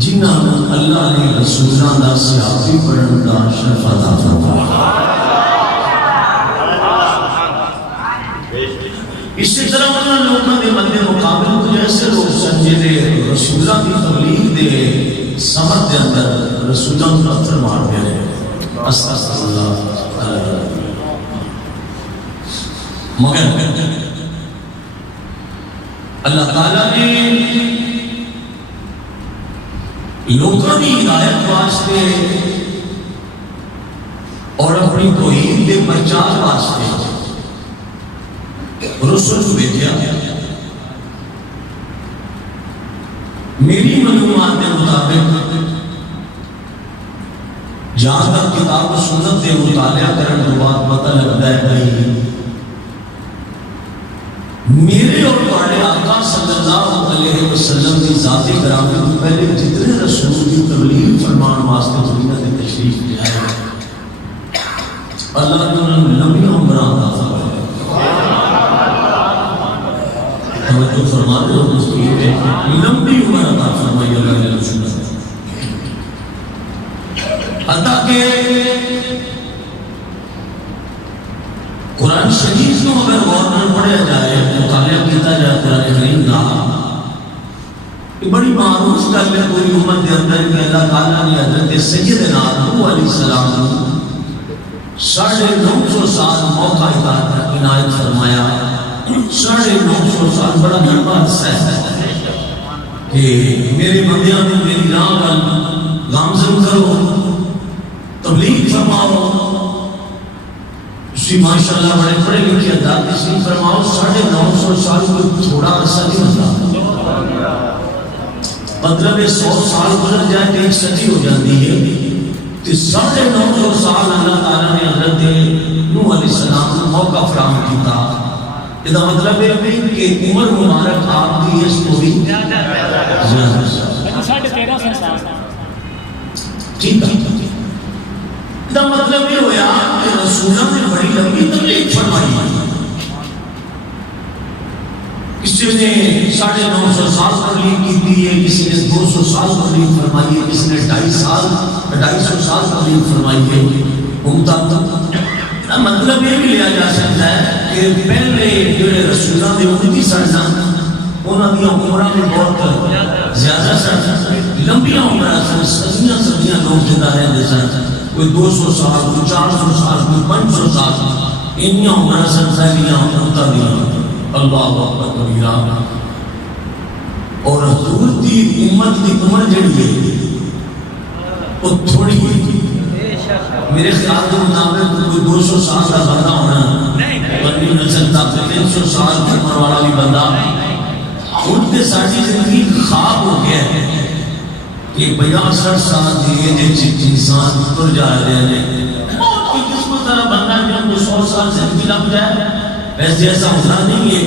جنہاں اللہ نے رسولہ دا سیاسی پڑھن دا شرف عطا فرمایا۔ اسی طرح انہاں لوگوں دے مد مقابل کو جیسے لوگ سنجے دے رسولہ کی تبلیغ دے سمت دے اندر رسولہ کو پتھر مار دے رہے استغفر اللہ مگر اللہ تعالیٰ نے لوگوں کی ہدایت واسطے اور اپنی توحید کے پرچار واسطے رسول بھیجا۔ میری معلومات کے مطابق جہاں تک کتاب و سنت کے مطالعہ کرنے کے بعد پتہ لگتا ہے کہ میرے اور تمہارے آقا صلی اللہ علیہ وسلم کی ذاتی کرامت کو پہلے جتنے رسول کی تبلیغ فرمان واسطے دنیا میں تشریف لے آئے اللہ نے انہیں لمبی عمر عطا فرمایا۔ توجہ فرما دو اس کی لمبی عمر عطا فرمائی اللہ نے رسول عطا کہ قرآن شریف کو اگر غور میں پڑھا جائے مطالعہ کیا جائے قرآن کریم کا یہ بڑی معروف گل ہے پوری امت کے اندر کہ اللہ تعالیٰ نے حضرت سیدنا نوح علیہ السلام کو 950 سال موقع عنایت فرمایا۔ 950 سال بڑا لمبا عرصہ ہے کہ میرے بندیاں نے میری راہ گامزن کرو تبلیغ فرماؤ۔ اسی ماشاءاللہ بڑے پڑھے لکھے اداد تشریف فرماؤ 950 سال کو تھوڑا عرصہ نہیں ہوتا، مطلب 100 سال گزر جائے کہ ایک صدی ہو جاتی ہے تو 950 سال اللہ تعالیٰ نے حضرت نوح علیہ السلام کو موقع فراہم کیتا۔ اس کا مطلب ہے کہ عمر مبارک آپ کی اس کو بھی زیادہ ٹھیک ہے۔ اس کا مطلب یہ ہوا کہ رسولہ نے بڑی لمبی تبلیغ فرمائی۔ کسی نے 950 سال تبلیغ کی ہے، کسی نے 200 سال تبلیغ فرمائی ہے، کسی نے 250 سال تبلیغ فرمائی ہے۔ مطلب یہ بھی لیا جا سکتا ہے کہ پہلے جو رسولہ نے امتی سڑنا انہوں نے عمرہ میں بہت زیادہ سڑنا لمبی عمرہ سن صدیاں لوگ زندہ رہتے سن، کوئی 200 سال کوئی 400 سال کوئی 500 سال انہی عمرہ سن پھیلیاں امتا دیا اللہ اکبر کبیرہ۔ اور حضور کی امت کی عمر جڑی ہے وہ تھوڑی ہے، میرے خیال کے مطابق کوئی 200 سال کا بندہ ہونا بندی نسل تک 300 سال کی عمر والا بھی بندہ ان کے ساتھی زندگی خواب ہو گیا ہے کہ 62 سال دیئے جن انسان تر جا رہے ہیں موت کی قسمت طرح بندہ جب 100 سال زندگی لگ جائے ویسے ایسا ہونا نہیں ہے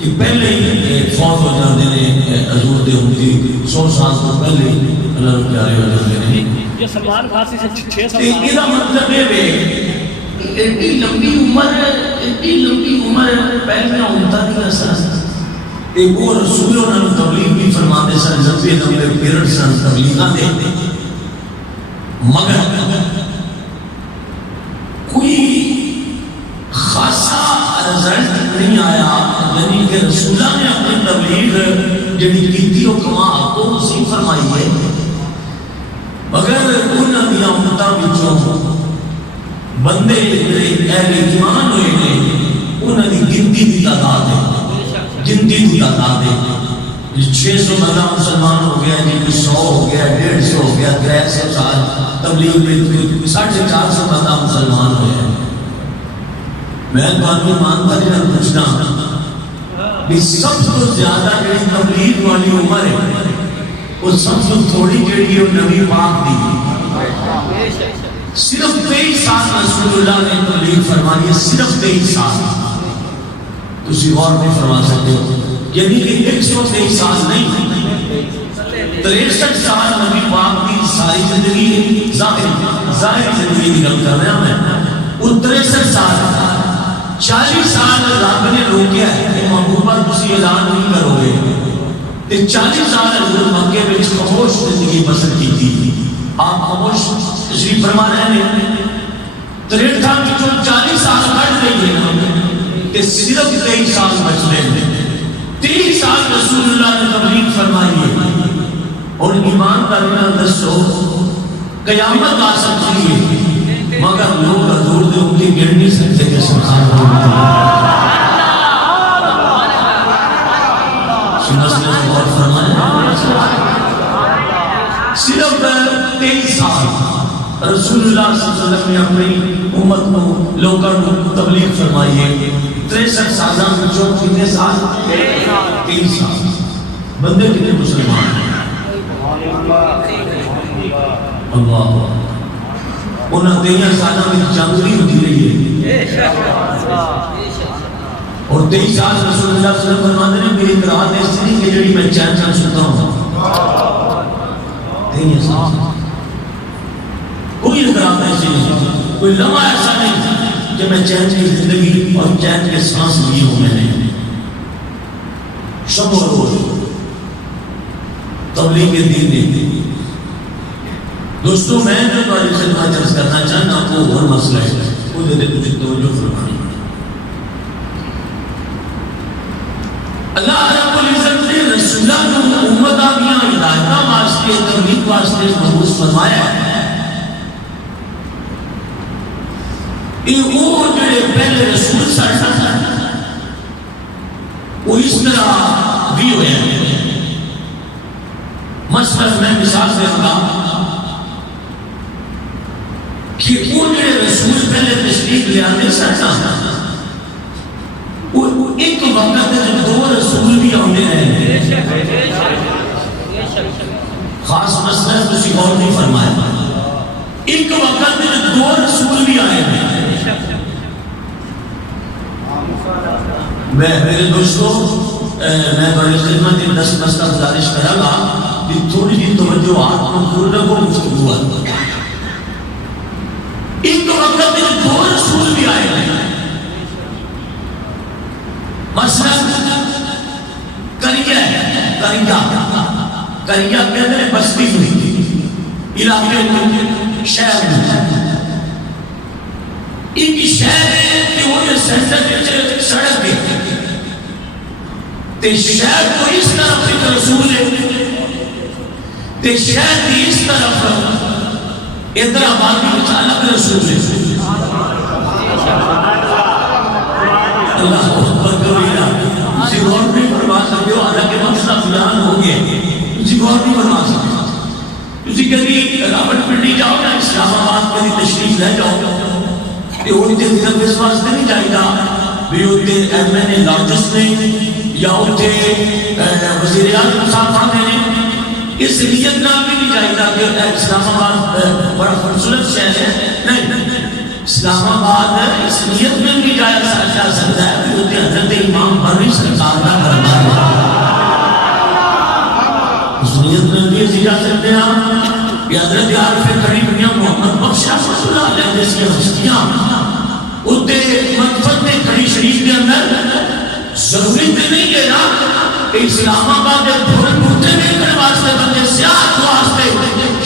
کہ پہلے ہی فوت ہو جاتے ہیں حضور دے ہوتی 100 سال تو پہلے اللہ پیارے ہو جاتے ہیں۔ یہ سلمان فارسی سے 6 سال اس کا مطلب ہے اتنی لمبی عمر پہلے ہوتا نہیں احساس ایک اور رسولوں نے تبلیغ بھی فرماتے سن لمبے پیریڈ سن تبلیغاں دیتے مگر کوئی خاصا رزلٹ نہیں آیا، یعنی کہ رسولہ نے اپنی تبلیغ جڑی کیتی وہ کما کو اسی فرمائی ہے مگر انہاں دی امتاں وچوں بندے جڑے اہل ایمان ہوئے نے انہاں دی گنتی دی تعداد ہے، گنتی دی تعداد ہے 600 بندہ مسلمان ہو گیا جی 100 ہو گیا 150 ہو گیا 300 سال تبلیغ میں 450 بندہ مسلمان ہوئے۔ میں باتوں مانتا نہیں پوچھنا کہ سب سے زیادہ جڑی تبلیغ والی عمر ہے وہ سب سے تھوڑی جڑی ہے نبی پاک دی صرف 23 سال رسول اللہ نے تبلیغ فرمائی ہے، صرف 23 سال تسی غور بھی فرما سکتے ہو، یعنی کہ 123 سال نہیں 63 سال نبی پاک کی ساری زندگی ظاہر زندگی نکل کر رہا میں وہ 63 سال 40 سال رب نے روکیا ہے کہ محبوبہ تسی اعلان نہیں کرو گے تے 40 سال حضور مکے میں خاموش زندگی بسر کی تھی. آپ خاموش تشریف فرما رہے ہیں 63 سال کی جو 40 سال کٹ گئی ہے کہ صرف 23 سال بچ گئے. 23 سال رسول اللہ نے تبلیغ فرمائی ہے. اور ایمان کا بنا دسو قیامت آ سکتی ہے مگر لوگ حضور دے ان کی گر نہیں سکتے کہ سبحان اللہ. صرف 23 سال رسول اللہ صلی اللہ علیہ وسلم نے اپنی امت کو لوگوں کو تبلیغ فرمائی ہے. 63 سالہ جو کتنے سال 23 سال بندے کتنے مسلمان ہیں. اللہ انہاں 13 سالہ میں جنگ بھی ہوتی رہی ہے اور 23 سال رسول اللہ صلی اللہ علیہ وسلم فرماتے ہیں میری رات ایسی نہیں کہ جڑی میں چین چین سنتا ہوں. 23 سال کوئی رات ایسی نہیں, کوئی لمحہ ایسا نہیں کہ میں چین کی زندگی اور چین کے سانس لی ہوں. میں نے شب و روز تبلیغ کے دین دیتے. دوستو میں جو تمہاری خدمت عرض کرنا چاہتا ہوں وہ اور مسئلہ ہے وہ دے تجھے توجہ فرمانی. اللہ رب العزت نے رسولہ کو امت آبیاں ہدایتہ واسطے تبلیغ واسطے محبوس فرمایا ہے. وہ جو پہلے رسول سرسا وہ اس طرح بھی ہوئے ہیں. مثلا میں مثال سے ہوگا کہ وہ جو رسول پہلے تشریف لے آتے سرسا وہ ایک وقت ہے جب 2 رسول بھی آنے ہیں. خاص مسئلہ کسی اور نہیں فرمایا. ایک وقت ہے جب 2 رسول بھی آئے ہیں. میرے دوستو میں بڑی خدمت 10 مسئلہ گزارش کروں گا کہ تھوڑی جی توجہ آپ کو ضرور رکھو گفتگو ہوا. ایک وقت میں 2 رسول بھی آئے ہیں. مثلا کریا ہے, کریا کہتے ہیں بستی ہوئی علاقے شہر میں ایک شہر ہے کہ وہ جو سینٹر سڑک ہے تے شہر کو اس طرف ایک رسول ہے تے شہر کی اس طرف ادھر آبادی کچھ الگ رسول ہے. اللہ اکبر کبیرہ. کسی غور نہیں فرما سکتے ہو حالانکہ مسئلہ بیان ہو گیا کسی غور نہیں فرما سکتے. کسی کبھی راوٹ پنڈی جاؤ نا اسلام آباد کبھی تشریف لے جاؤ کہ ہوتے صرف اس واسطے نہیں جائے گا بھی ہوتے ایم این اے لارجس نے یا ہوتے وزیر اعظم صاحب نے اس نیت نام بھی نہیں جائے گا کہ اسلام آباد بڑا خوبصورت شہر ہے. نہیں, اسلام آباد اس نیت میں بھی جایا جا سکتا ہے کہ ہوتے حضرت امام بری سرکار کا دربار ہے. اس نیت میں بھی ایسی جا سکتے ہیں کہ حضرت عارف کھڑی میاں محمد بخش رحمۃ اللہ علیہ جیسی ہستیاں ہوتے مدفت میں کھڑی شریف کے اندر ضروری تو نہیں ہے نا کہ اسلام آباد کے پورے پورتے میں کرنے واسطے بندے سیاحت واسطے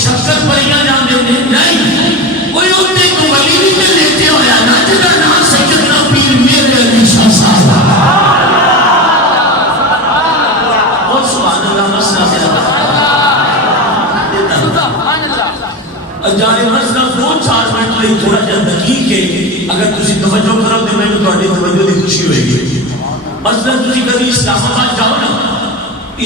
شکر پریاں جانے نہیں. کوئی ہوتے کو ولی بھی میں لیتے ہو یا نا جگہ نا سیدنا پیر میرے علی شاہ صاحب. اور سبحان اللہ مسئلہ سے جانے مسئلہ 2-4 منٹ لئے تھوڑا جا دقیق ہے. اگر تسی توجہ کرو تو میں نے توڑی توجہ دی خوشی ہوئے گی. مثلا تسی کبھی اسلام آباد جاؤ نا,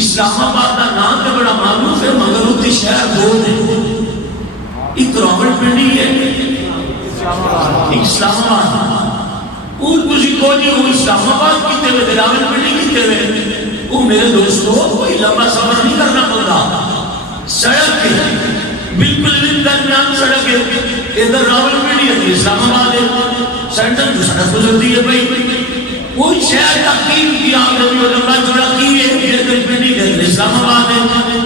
اسلام آباد کا نام تو بڑا معروف ہے مگر ہوتی شہر 2 ہیں. ایک راول پنڈی ہے ایک اسلام آباد. اور کسی کو جی وہ اسلام آباد کیتے ہوئے راول پنڈی کیتے ہوئے وہ میرے دوستو کوئی لمبا سفر نہیں کرنا پڑتا. سڑک ہے بالکل درمیان سڑک ہے. ادھر راول پنڈی ہے اسلام آباد ہے سینٹر جو سڑک گزرتی ہے بھائی وہ شہر تقیم کی آپ نے جو لمبا چوڑا کی ہے ادھر پنڈی ہے اسلام آباد ہے.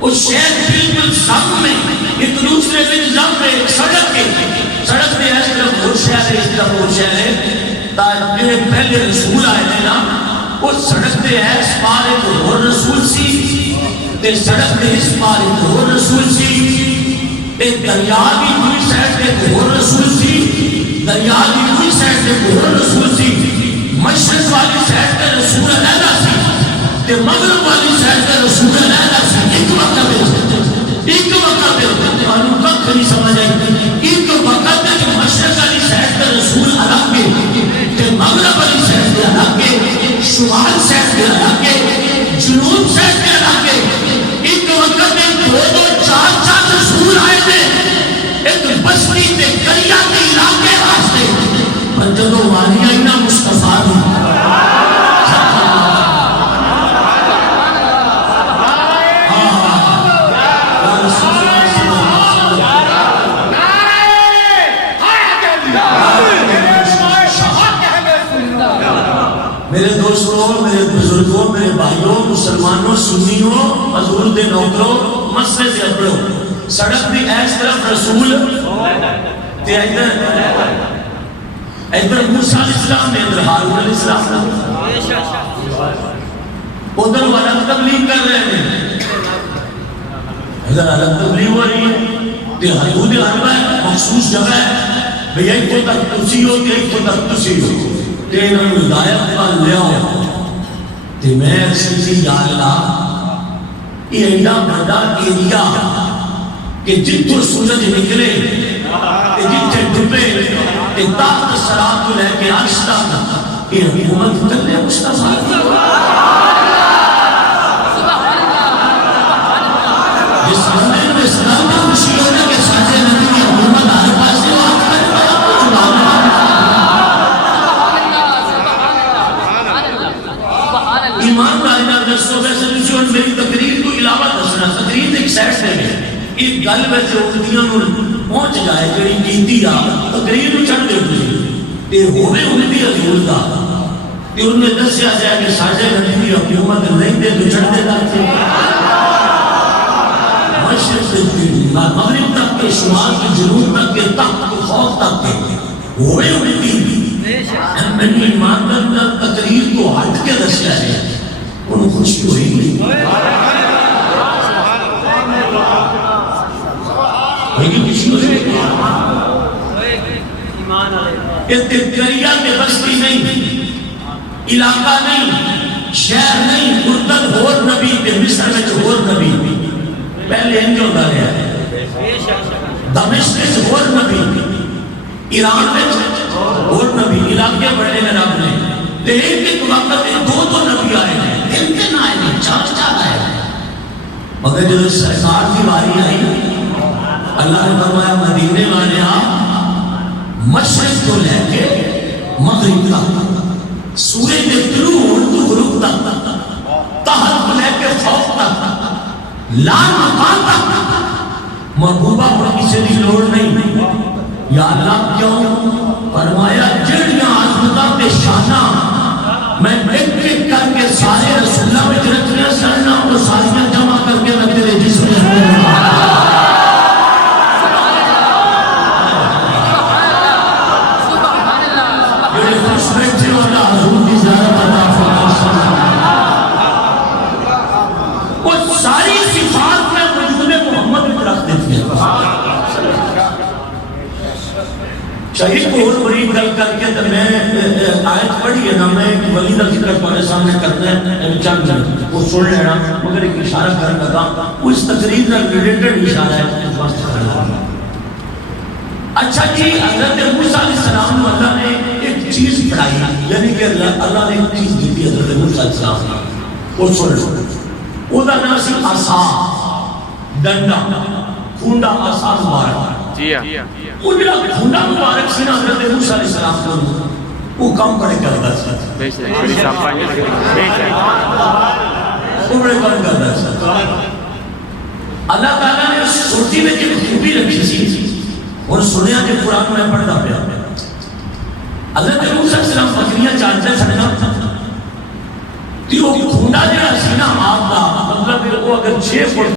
وہ شہر بالکل سامنے ایک دوسرے میں نظام میں ایک سڑک ہے. سڑک میں اس طرف وہ شہر ہے اس طرف وہ شہر ہے. تاکہ پہلے رسول آئے ہیں نا وہ سڑک تے اس پار ایک اور رسول سی تے سڑک تے اس پار ایک اور رسول سی تے دریا کی دوسری سائڈ تے ایک اور رسول سی دریا کی دوسری سائڈ تے ایک اور رسول سی مشرق والی سائڈ تے رسول علیحدہ سی تے مغرب والی سائڈ تے رسول علیحدہ سی ایک وقت پہ قانون کب نہیں سمجھ آئی ایک وقت ہے کہ مشرق والی سائڈ تے رسول الگ کے تے مغرب والی سائڈ تے الگ کے شمال سائڈ تے الگ کے جنوب سائڈ تے الگ کے ایک وقت میں دو چار رسول آئے تھے ایک بستی تے قریہ کے علاقے واسطے پر جدو والی آئی نا مصطفیٰ دی میرے دوستوں، میرے بزرگوں، میرے بھائیوں، مسلمانوں، سنیوں، حضور دے نوکروں، مسئلے سے اپڑو سڑک دی ایس طرف رسول تے ادھر موسیٰ علیہ السلام نے ادھر ہارون علیہ السلام نے ادھر الگ تبلیغ کر رہے ہیں ادھر الگ تبلیغ ہو رہی ہے تے حدود حرم ہے مخصوص جگہ ہے بھئی ایک کو تک تسی ہو تے ایک کو تک تسی ہو تے انہوں نے ہدایت پر لے آؤ تے میں سیدھی یا اللہ یہ ایڈا بڑا ایریا کہ جتوں سورج نکلے تے جتنے ڈبے تے تحت سراب کو لے کے عرش تک یہ حکومت کر لے مصطفیٰ جس بندے میں اسلام میں خوشی ہونے کے ساتھ نبی کی حکومت آنے پاس سے بات کرتا ہے ایمان رائنہ دستوں ویسے مجھے اور میری تقریر کو علاوہ دسنا تقریر ایک سیٹ سے ہے ایک گل ویسے اردیاں پہنچ جائے جڑی کیتی آ تقریر میں چڑھ دے ہوئی تے ہوئے انہیں بھی حضور دا تے انہیں دسیا جائے کہ ساجے نبی کی حکومت نہیں دے تو چڑھ دے داتے مشرق سے مغرب تک کے شمال کے جنوب تک کے تک کے خوف تک کے ہوئے انہیں بھی میں نے ایمان کرنا تقریر کو ہٹ کے دسیا ہے انہوں خوشی ہوئی گئی خوشی ہوئی قریہ کے بستی نہیں علاقہ نہیں شہر نہیں اردن اور نبی کے مصر میں اور نبی پہلے انجو دا رہا ہے دمشق میں اور نبی ایران میں اور نبی علاقے بڑھنے میں رب نے ایک ایک وقت میں دو نبی آئے ہیں امتن آئے ہیں چار آئے ہیں مگر جو سرکار کی باری آئی اللہ نے فرمایا مدینے والے آپ مشرق کو لے کے مغرب تک سورج کے طلوع اور غروب تک تحت کو لے کے فوق تک لال مقام تک محبوبہ پر کسی دی لوڑ نہیں یا اللہ کیوں فرمایا جڑیاں عظمتاں تے شانہ میں ایک ایک کر کے سارے رسولہ میں رکھنے سرنا اور ساریاں جمع کر کے میں تیرے جسم میں جڑے خوش بیٹھے والا حضور کی زیارت عطا فرما وہ ساری صفات میں وجود محمد میں رکھ دیتی ہے شہید کو اور بڑی گل کر کے تو میں آیت پڑھی ہے نا میں ولی کا ذکر تمہارے سامنے کرنا ہے چند جن وہ سن لینا مگر ایک اشارہ کرنے لگا وہ اس تقریر کا ریلیٹڈ اشارہ ہے اچھا جی حضرت موسیٰ علیہ السلام کو اللہ نے ایک چیز پڑھائی یعنی کہ اللہ نے ایک چیز دی تھی حضرت موسیٰ علیہ السلام وہ سن وہ دا نام سی عصا ڈنڈا کھونڈا عصا مبارک وہ جڑا کھونڈا مبارک سی نا حضرت موسیٰ علیہ السلام کو وہ کام بڑے کرتا تھا وہ بڑے کام کرتا تھا اللہ تعالیٰ نے اس سوٹی میں ایک خوبی رکھی سی اور سنیا کہ قرآن میں پڑھتا پیا حضرت موسیٰ علیہ السلام بکریاں چاہتے سڑنا تو وہ کھونڈا جڑا سی نا آپ دا مطلب وہ اگر 6 فٹ